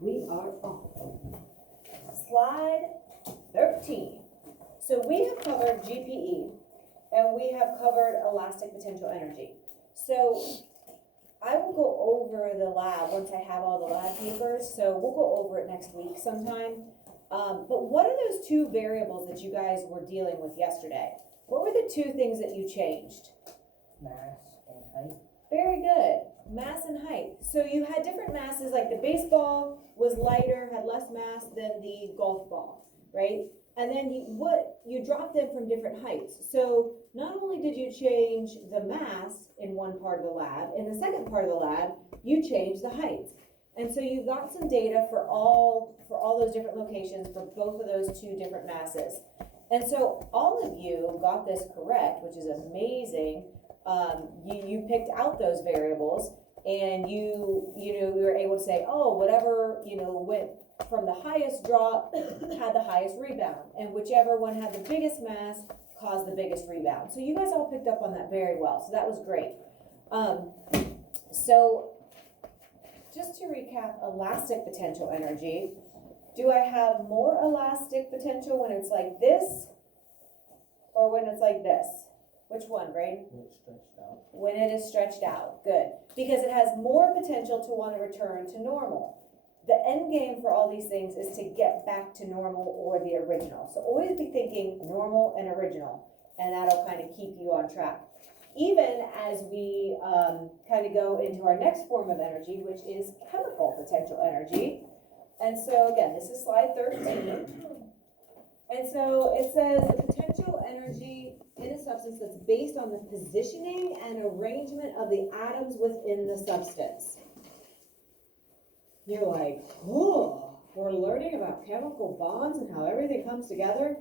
We are on slide 13. So we have covered GPE and we have covered elastic potential energy. So I will go over the lab once I have all the lab papers. So we'll go over it next week sometime. But what are those two variables that you guys were dealing with yesterday? What were the two things that you changed? Mass and height. Very good. Mass and height. So you had different masses, like the baseball was lighter, had less mass than the golf ball, right? And then you dropped them from different heights. So not only did you change the mass in one part of the lab, in the second part of the lab, you changed the heights. And so you got some data for all those different locations for both of those two different masses. And so all of you got this correct, which is amazing. You picked out those variables and you were able to say, oh, whatever, went from the highest drop had the highest rebound, and whichever one had the biggest mass caused the biggest rebound. So you guys all picked up on that very well. So that was great. So just to recap, elastic potential energy. Do I have more elastic potential when it's like this or when it's like this? Which one, Braden? When it's stretched out. When it is stretched out, good. Because it has more potential to want to return to normal. The end game for all these things is to get back to normal or the original. So always be thinking normal and original, and that'll kind of keep you on track. Even as we kind of go into our next form of energy, which is chemical potential energy. And so again, this is slide 13. And so it says the potential energy in a substance that's based on the positioning and arrangement of the atoms within the substance. You're like, oh, we're learning about chemical bonds and how everything comes together?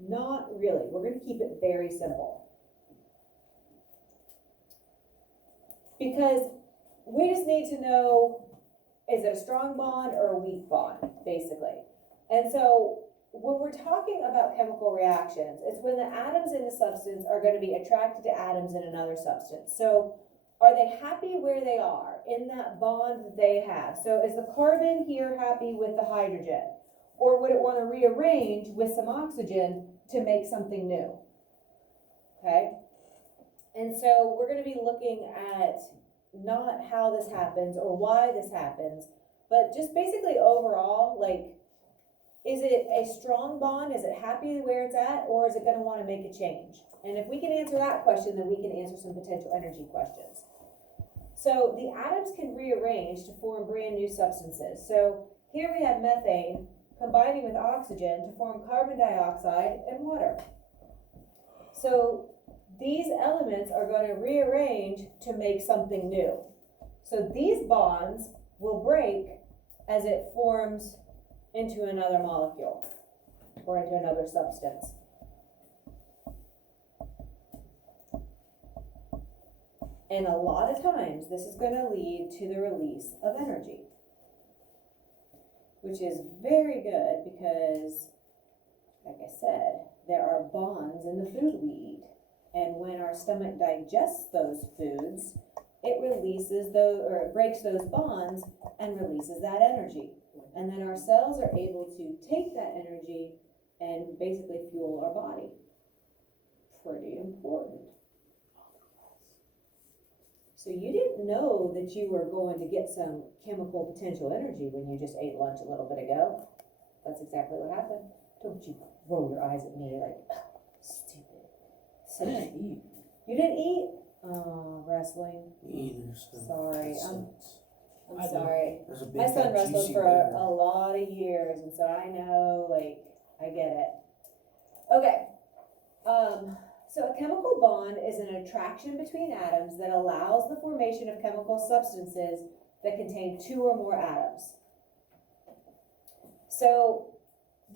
Not really. We're going to keep it very simple. Because we just need to know, is it a strong bond or a weak bond, basically. And so when we're talking about chemical reactions, it's when the atoms in a substance are going to be attracted to atoms in another substance. So are they happy where they are in that bond that they have? So is the carbon here happy with the hydrogen? Or would it want to rearrange with some oxygen to make something new? Okay? And so we're going to be looking at not how this happens or why this happens, but just basically overall, like, is it a strong bond? Is it happy where it's at? Or is it going to want to make a change? And if we can answer that question, then we can answer some potential energy questions. So the atoms can rearrange to form brand new substances. So here we have methane combining with oxygen to form carbon dioxide and water. So these elements are going to rearrange to make something new. So these bonds will break as it forms into another molecule or into another substance. And a lot of times this is going to lead to the release of energy, which is very good because, like I said, there are bonds in the food we eat. And when our stomach digests those foods, it releases those, or it breaks those bonds and releases that energy. And then our cells are able to take that energy and basically fuel our body. Pretty important. So you didn't know that you were going to get some chemical potential energy when you just ate lunch a little bit ago. That's exactly what happened. Don't you roll your eyes at me like, oh, stupid. I didn't eat. You didn't eat? Oh, wrestling. Me either. So Sorry, I'm I did. sorry. there's a big My son fat wrestled juicy for burger. a lot of years, and so I know, like, I get it. Okay. So a chemical bond is an attraction between atoms that allows the formation of chemical substances that contain two or more atoms. So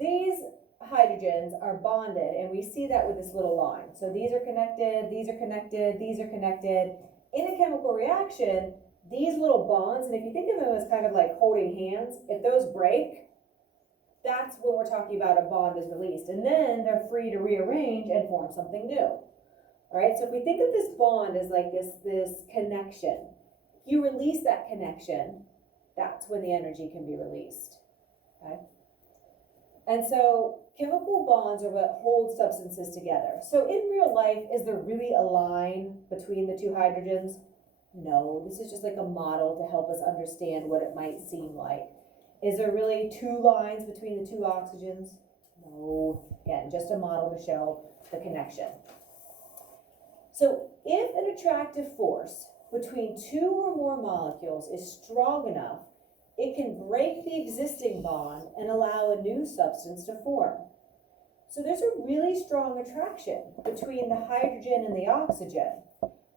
these hydrogens are bonded, and we see that with this little line. So these are connected, these are connected, these are connected. In a chemical reaction, these little bonds, and if you think of them as kind of like holding hands, if those break, that's when we're talking about a bond is released. And then they're free to rearrange and form something new. All right, so if we think of this bond as like this connection, you release that connection, that's when the energy can be released, okay? And so chemical bonds are what hold substances together. So in real life, is there really a line between the two hydrogens? No, this is just like a model to help us understand what it might seem like. Is there really two lines between the two oxygens? No, again, just a model to show the connection. So if an attractive force between two or more molecules is strong enough, it can break the existing bond and allow a new substance to form. So there's a really strong attraction between the hydrogen and the oxygen.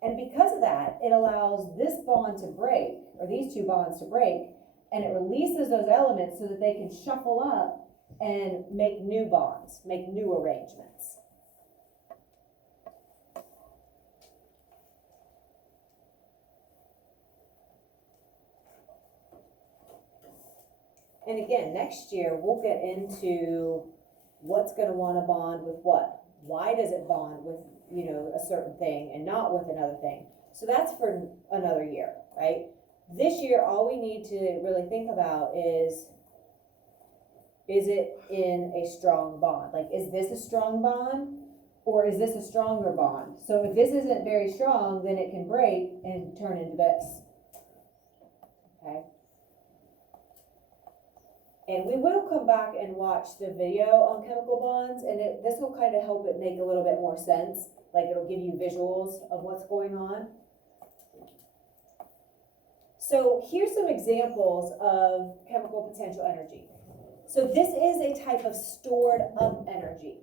And because of that, it allows this bond to break, or these two bonds to break, and it releases those elements so that they can shuffle up and make new bonds, make new arrangements. And again, next year, we'll get into what's going to want to bond with what. Why does it bond with, a certain thing and not with another thing? So that's for another year, right? This year, all we need to really think about is it in a strong bond? Like, is this a strong bond or is this a stronger bond? So if this isn't very strong, then it can break and turn into this, okay? And we will come back and watch the video on chemical bonds, and this will kind of help it make a little bit more sense. Like, it'll give you visuals of what's going on. So here's some examples of chemical potential energy. So this is a type of stored up energy.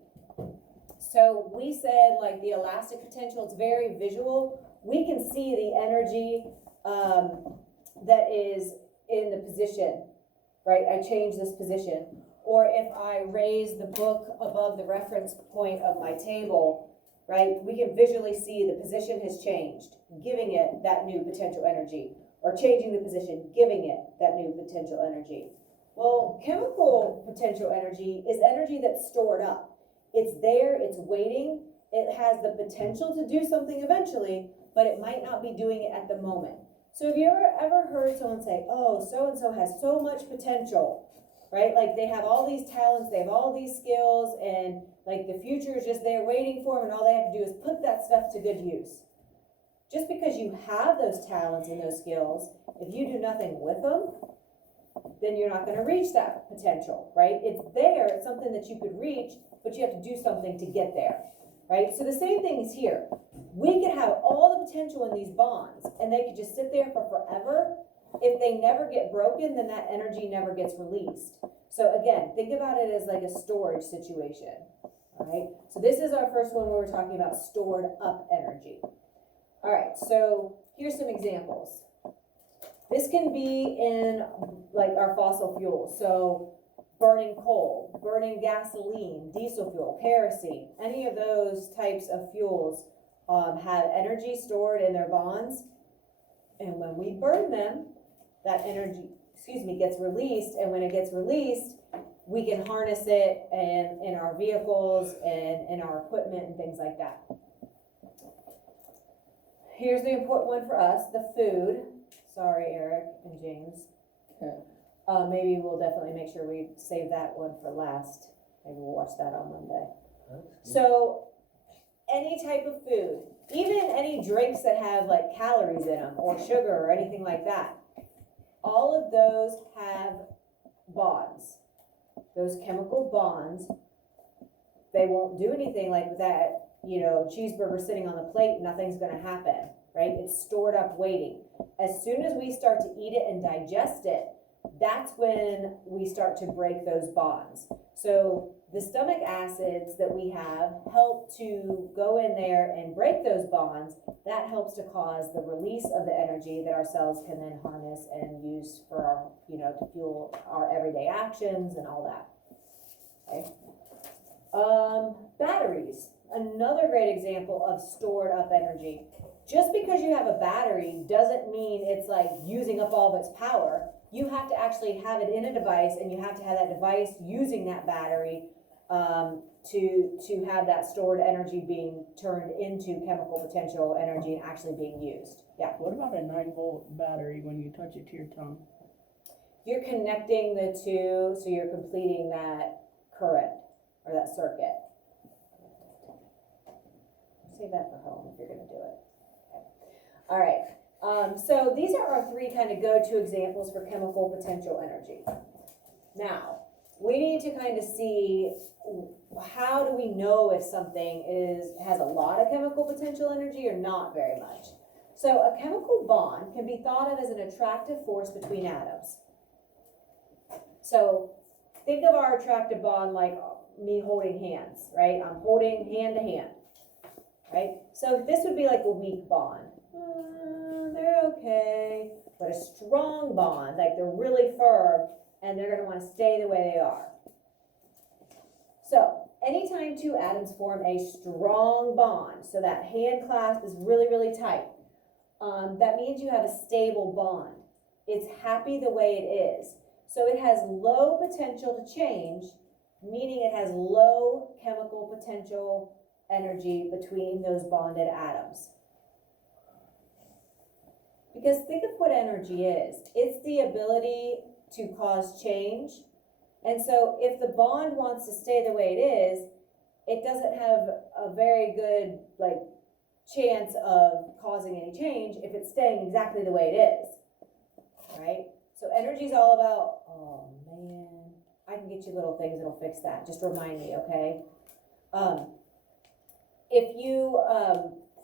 So we said, like, the elastic potential, it's very visual. We can see the energy that is in the position. Right, I change this position. Or if I raise the book above the reference point of my table, right, we can visually see the position has changed, giving it that new potential energy, or changing the position, giving it that new potential energy. Well, chemical potential energy is energy that's stored up. It's there, it's waiting, it has the potential to do something eventually, but it might not be doing it at the moment. So have you ever heard someone say, oh, so-and-so has so much potential, right? Like, they have all these talents, they have all these skills, and like the future is just there waiting for them, and all they have to do is put that stuff to good use. Just because you have those talents and those skills, if you do nothing with them, then you're not going to reach that potential, right? It's there, it's something that you could reach, but you have to do something to get there, right? So the same thing is here. We could have all the potential in these bonds, and they could just sit there for forever. If they never get broken, then that energy never gets released. So again, think about it as like a storage situation, all right? So this is our first one where we're talking about stored up energy. All right, so here's some examples. This can be in like our fossil fuels. So burning coal, burning gasoline, diesel fuel, kerosene, any of those types of fuels have energy stored in their bonds, and when we burn them, that energy, gets released, and when it gets released, we can harness it in our vehicles and in our equipment and things like that. Here's the important one for us, the food. Sorry, Eric and James. Okay. Maybe we'll definitely make sure we save that one for last. Maybe we'll watch that on Monday. So, any type of food, even any drinks that have like calories in them or sugar or anything like that, all of those have bonds. Those chemical bonds, they won't do anything like that, cheeseburger sitting on the plate, nothing's going to happen, right? It's stored up waiting. As soon as we start to eat it and digest it, that's when we start to break those bonds. So the stomach acids that we have help to go in there and break those bonds. That helps to cause the release of the energy that our cells can then harness and use for our, to fuel our everyday actions and all that. Okay. Batteries, another great example of stored up energy. Just because you have a battery doesn't mean it's like using up all of its power. You have to actually have it in a device, and you have to have that device using that battery to have that stored energy being turned into chemical potential energy and actually being used. Yeah. What about a 9-volt battery when you touch it to your tongue? you're connecting the two, so you're completing that current or that circuit. Save that for home if you're gonna do it. Okay. All right, so these are our three kind of go-to examples for chemical potential energy. Now, we need to kind of see, how do we know if something has a lot of chemical potential energy or not very much? So a chemical bond can be thought of as an attractive force between atoms. So think of our attractive bond like me holding hands, right? I'm holding hand to hand, right? So this would be like a weak bond. They're okay, but a strong bond, like they're really firm and they're gonna wanna stay the way they are. So anytime two atoms form a strong bond, so that hand clasp is really, really tight, that means you have a stable bond. It's happy the way it is. So it has low potential to change, meaning it has low chemical potential energy between those bonded atoms. Because think of what energy is. It's the ability to cause change. And so if the bond wants to stay the way it is, it doesn't have a very good chance of causing any change if it's staying exactly the way it is, right? So energy is all about, oh man, I can get you little things that'll fix that. Just remind me, okay? If you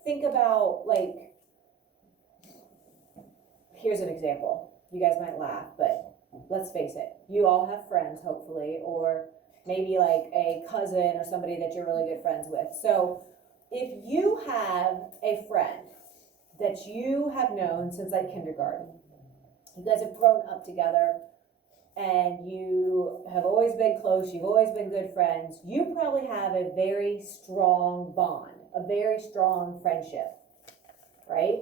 think about here's an example. You guys might laugh, but let's face it. You all have friends, hopefully, or maybe like a cousin or somebody that you're really good friends with. So if you have a friend that you have known since kindergarten, you guys have grown up together and you have always been close, you've always been good friends, you probably have a very strong bond, a very strong friendship, right?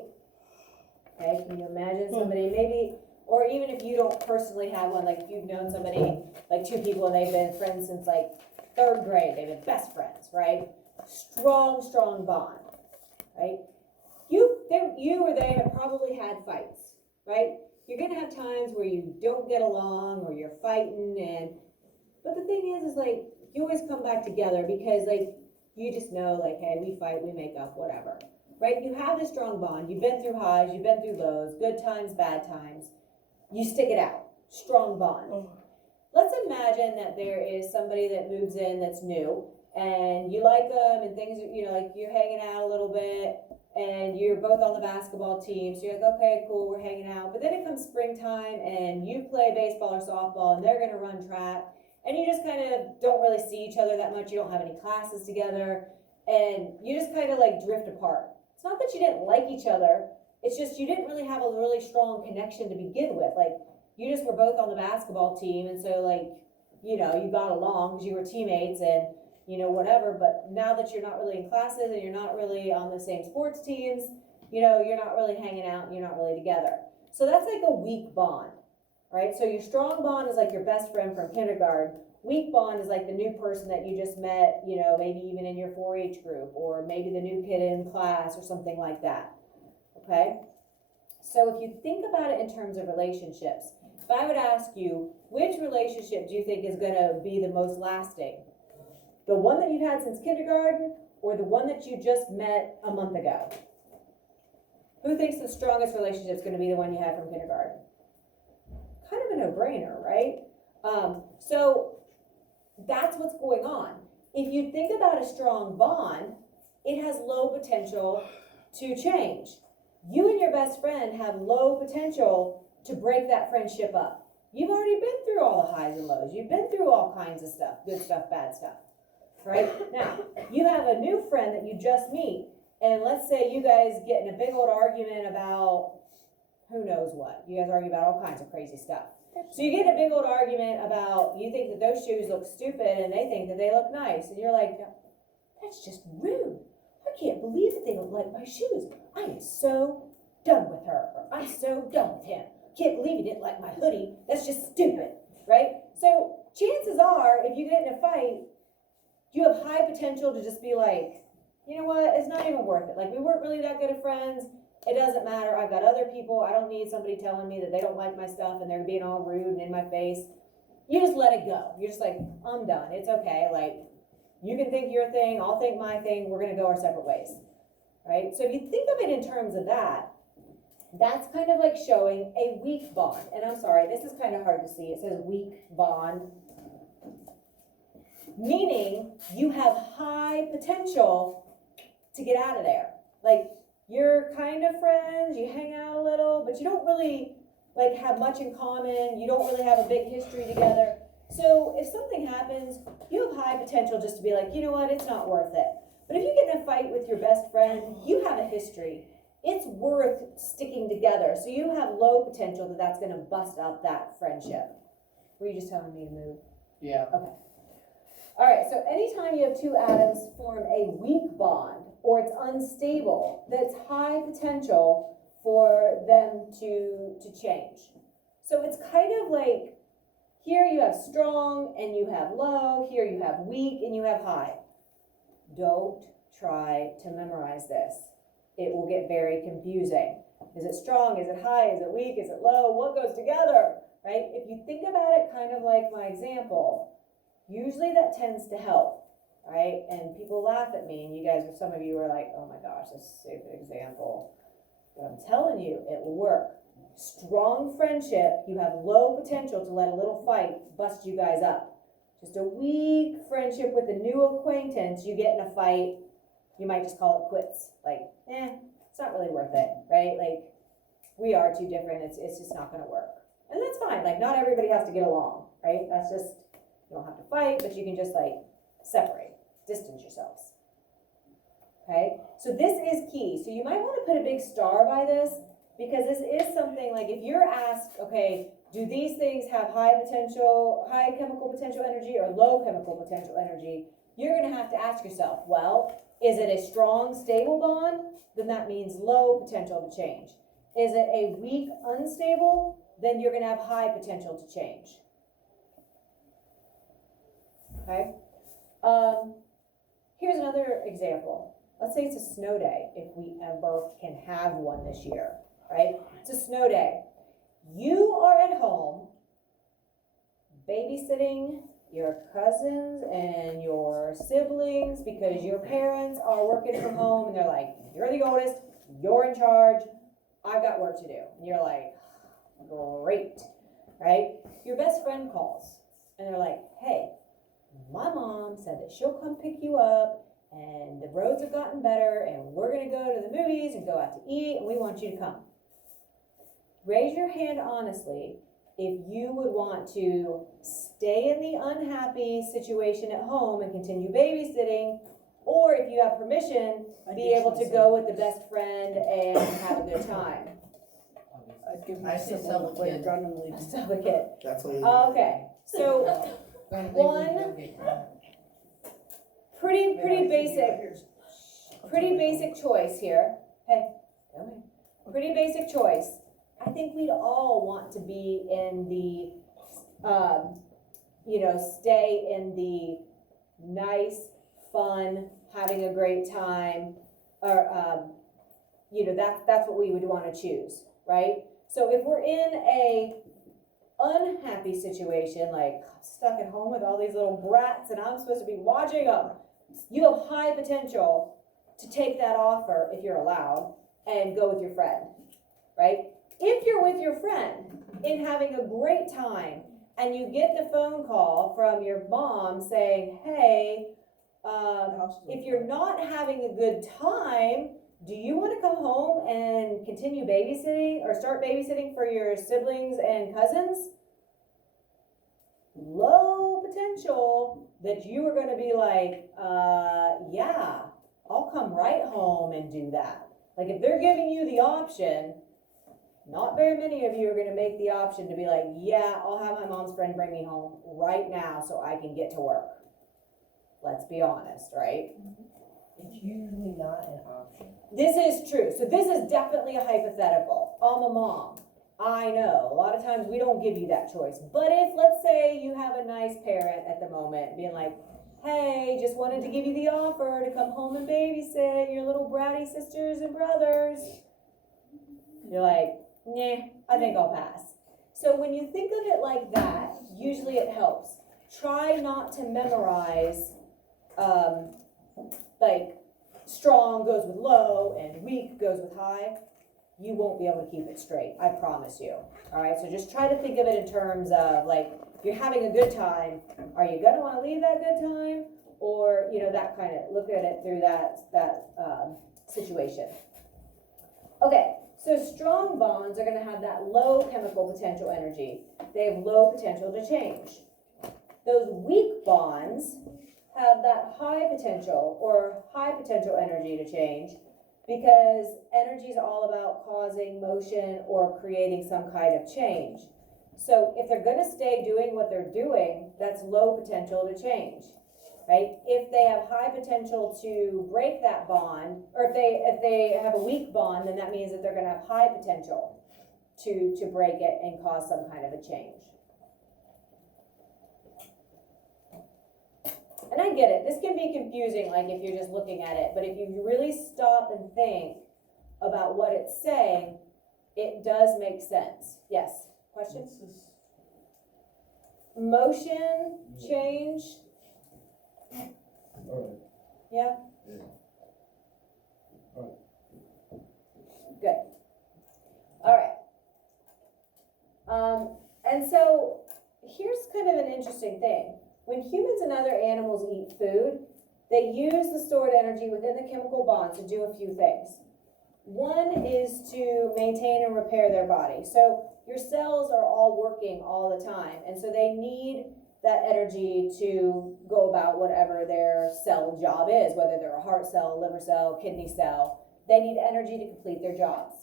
Okay, can you imagine somebody maybe, or even if you don't personally have one, if you've known somebody, two people and they've been friends since third grade, they've been best friends, right? Strong bond, right? You or they have probably had fights, right? You're gonna have times where you don't get along or you're fighting, but the thing is you always come back together because you just know hey, we fight, we make up, whatever, right? You have this strong bond. You've been through highs, you've been through lows, good times, bad times. You stick it out, strong bond. Let's imagine that there is somebody that moves in that's new and you like them and things, you're hanging out a little bit and you're both on the basketball team. So you're okay, cool, we're hanging out. But then it comes springtime and you play baseball or softball and they're gonna run track and you just kind of don't really see each other that much. You don't have any classes together and you just kind of drift apart. It's not that you didn't like each other. It's just you didn't really have a really strong connection to begin with. You just were both on the basketball team and so you got along because you were teammates and whatever, but now that you're not really in classes and you're not really on the same sports teams, you're not really hanging out and you're not really together. So that's a weak bond, right? So your strong bond is your best friend from kindergarten. Weak bond is the new person that you just met, maybe even in your 4-H group or maybe the new kid in class or something like that, okay? So if you think about it in terms of relationships, if I would ask you, which relationship do you think is gonna be the most lasting? The one that you've had since kindergarten or the one that you just met a month ago? Who thinks the strongest relationship is going to be the one you had from kindergarten? Kind of a no-brainer, right? So that's what's going on. If you think about a strong bond, it has low potential to change. You and your best friend have low potential to break that friendship up. You've already been through all the highs and lows. You've been through all kinds of stuff, good stuff, bad stuff. Right? Now, you have a new friend that you just meet, and let's say you guys get in a big old argument about who knows what. You guys argue about all kinds of crazy stuff. So you get in a big old argument about, you think that those shoes look stupid and they think that they look nice. And you're like, that's just rude. I can't believe that they don't like my shoes. I am so done with her, or I'm so done with him. Can't believe he didn't like my hoodie. That's just stupid, right? So chances are, if you get in a fight, you have high potential to just be you know what, it's not even worth it. We weren't really that good of friends. it doesn't matter, I've got other people, I don't need somebody telling me that they don't like my stuff and they're being all rude and in my face. You just let it go. You're just like, I'm done, it's okay, like, you can think your thing, I'll think my thing, we're gonna go our separate ways, right? So if you think of it in terms of that, that's kind of like showing a weak bond. And I'm sorry, this is kind of hard to see, it says weak bond. Meaning, you have high potential to get out of there. Like, you're kind of friends, you hang out a little, but you don't really like have much in common, you don't really have a big history together. So if something happens, you have high potential just to be like, you know what, it's not worth it. But if you get in a fight with your best friend, you have a history. It's worth sticking together. So you have low potential that that's gonna bust up that friendship. Were you just telling me to move? Yeah. Okay. All right, so anytime you have two atoms form a weak bond, or it's unstable, that's high potential for them to change. So it's kind of like, here you have strong and you have low, here you have weak and you have high. Don't try to memorize this. It will get very confusing. Is it strong? Is it high? Is it weak? Is it low? What goes together, right? If you think about it kind of like my example, usually that tends to help, right? And people laugh at me, and you guys, some of you are like, oh my gosh, that's a stupid example. But I'm telling you, it will work. Strong friendship, you have low potential to let a little fight bust you guys up. Just a weak friendship with a new acquaintance, you get in a fight, you might just call it quits. Like, it's not really worth it, right? Like, we are too different, it's just not gonna work. And that's fine, like, not everybody has to get along, right? That's just, you don't have to fight, but you can just like separate, distance yourselves. Okay, so this is key. So you might want to put a big star by this, because this is something like, if you're asked, okay, do these things have high potential, high chemical potential energy or low chemical potential energy? You're going to have to ask yourself, well, is it a strong, stable bond? Then that means low potential to change. Is it a weak, unstable? Then you're going to have high potential to change. Okay. Here's another example. Let's say it's a snow day, if we ever can have one this year, right? It's a snow day. You are at home babysitting your cousins and your siblings because your parents are working from home and they're like, you're the oldest, you're in charge, I've got work to do. And you're like, great, right? Your best friend calls and they're like, hey, my mom said that she'll come pick you up and the roads have gotten better and we're gonna go to the movies and go out to eat and we want you to come. Raise your hand honestly if you would want to stay in the unhappy situation at home and continue babysitting, or if you have permission, be able to go with the best friend and have a good time. I'd give I say sell a kid. Sell the kid. That's what Okay, so pretty basic choice here. Hey, come here. Pretty basic choice. I think we'd all want to be in the, stay in the nice, fun, having a great time, or, that's what we would want to choose, right? So if we're in a unhappy situation, like I'm stuck at home with all these little brats and I'm supposed to be watching them, you have high potential to take that offer, if you're allowed, and go with your friend, right? If you're with your friend in having a great time and you get the phone call from your mom saying, hey, if you're not having a good time, do you want to come home and continue babysitting or start babysitting for your siblings and cousins? Low potential that you are going to be like, yeah, I'll come right home and do that. Like if they're giving you the option, not very many of you are going to make the option to be like, yeah, I'll have my mom's friend bring me home right now so I can get to work. Let's be honest, right? It's usually not an option. This is true. So this is definitely a hypothetical. I'm a mom. I know. A lot of times we don't give you that choice. But if, let's say, you have a nice parent at the moment being like, hey, just wanted to give you the offer to come home and babysit your little bratty sisters and brothers. You're like, nah, I think I'll pass. So when you think of it like that, usually it helps. Try not to memorize, like strong goes with low and weak goes with high. You won't be able to keep it straight, I promise you. All right, so just try to think of it in terms of like, if you're having a good time, are you gonna wanna leave that good time? Or, that kind of, look at it through that situation. Okay, so strong bonds are gonna have that low chemical potential energy. They have low potential to change. Those weak bonds have that high potential or high potential energy to change, because energy is all about causing motion or creating some kind of change. So if they're gonna stay doing what they're doing, that's low potential to change, right? If they have high potential to break that bond, or if they have a weak bond, then that means that they're gonna have high potential to break it and cause some kind of a change. And I get it, this can be confusing, like if you're just looking at it, but if you really stop and think about what it's saying, it does make sense. Yes, questions? Motion, change, Alright. yeah? Yeah. Good. All right. And so here's kind of an interesting thing. When humans and other animals eat food, they use the stored energy within the chemical bonds to do a few things. One is to maintain and repair their body. So your cells are all working all the time, and so they need that energy to go about whatever their cell job is, whether they're a heart cell, liver cell, kidney cell. They need energy to complete their jobs.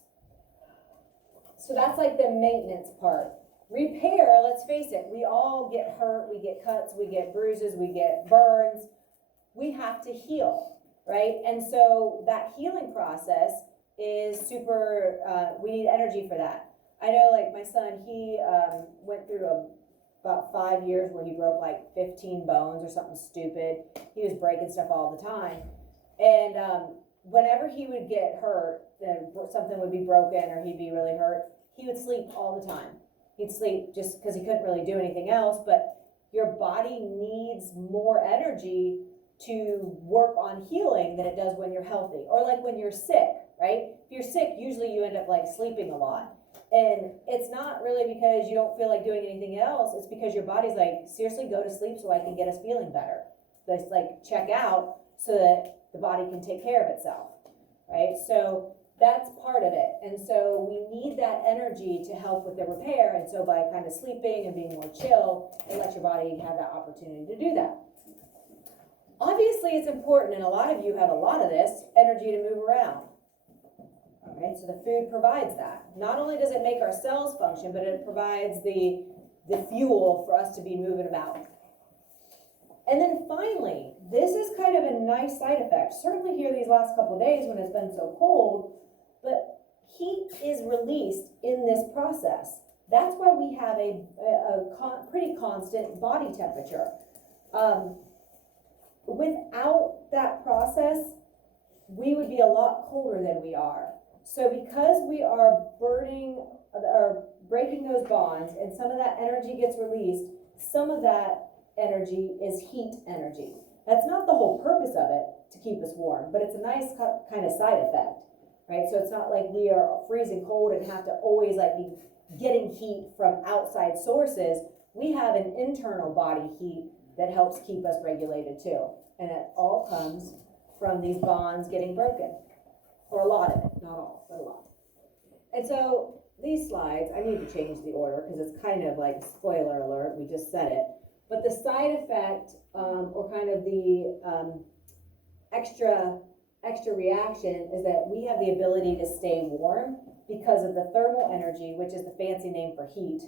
So that's like the maintenance part. Repair, let's face it, we all get hurt, we get cuts, we get bruises, we get burns. We have to heal, right? And so that healing process is super, we need energy for that. I know, like my son, he went through about 5 years where he broke like 15 bones or something stupid. He was breaking stuff all the time. And whenever he would get hurt, something would be broken or he'd be really hurt, he would sleep all the time. He'd sleep just because he couldn't really do anything else, but your body needs more energy to work on healing than it does when you're healthy. Or like when you're sick, right? If you're sick, usually you end up like sleeping a lot. And it's not really because you don't feel like doing anything else, it's because your body's like, seriously, go to sleep so I can get us feeling better. Just like check out so that the body can take care of itself, right? So that's part of it. And so we need that energy to help with the repair. And so by kind of sleeping and being more chill, it lets your body have that opportunity to do that. Obviously, it's important, and a lot of you have a lot of this, energy to move around. All right, so the food provides that. Not only does it make our cells function, but it provides the fuel for us to be moving about. And then finally, this is kind of a nice side effect, certainly here these last couple of days when it's been so cold, but heat is released in this process. That's why we have a pretty constant body temperature. Without that process, we would be a lot colder than we are. So because we are burning or breaking those bonds and some of that energy gets released, some of that energy is heat energy. That's not the whole purpose of it, to keep us warm, but it's a nice kind of side effect, right? So it's not like we are freezing cold and have to always like be getting heat from outside sources. We have an internal body heat that helps keep us regulated too. And it all comes from these bonds getting broken. Or a lot of it, not all, but a lot. And so these slides, I need to change the order because it's kind of like spoiler alert, we just said it. But the side effect, or kind of the extra reaction is that we have the ability to stay warm because of the thermal energy, which is the fancy name for heat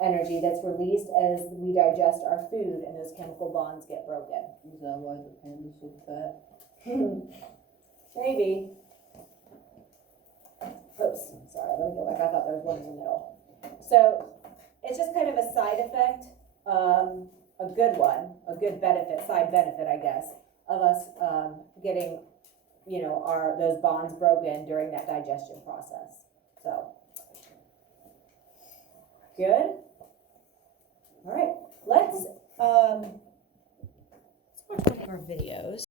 energy that's released as we digest our food and those chemical bonds get broken. Is that why the panda's so fat? Maybe. Oops, sorry, let me go back. I thought there was one in the middle. So it's just kind of a side effect, a good one, a good benefit, side benefit, I guess, of us getting, those bonds broken during that digestion process. so. Good? All right, let's watch one of our videos.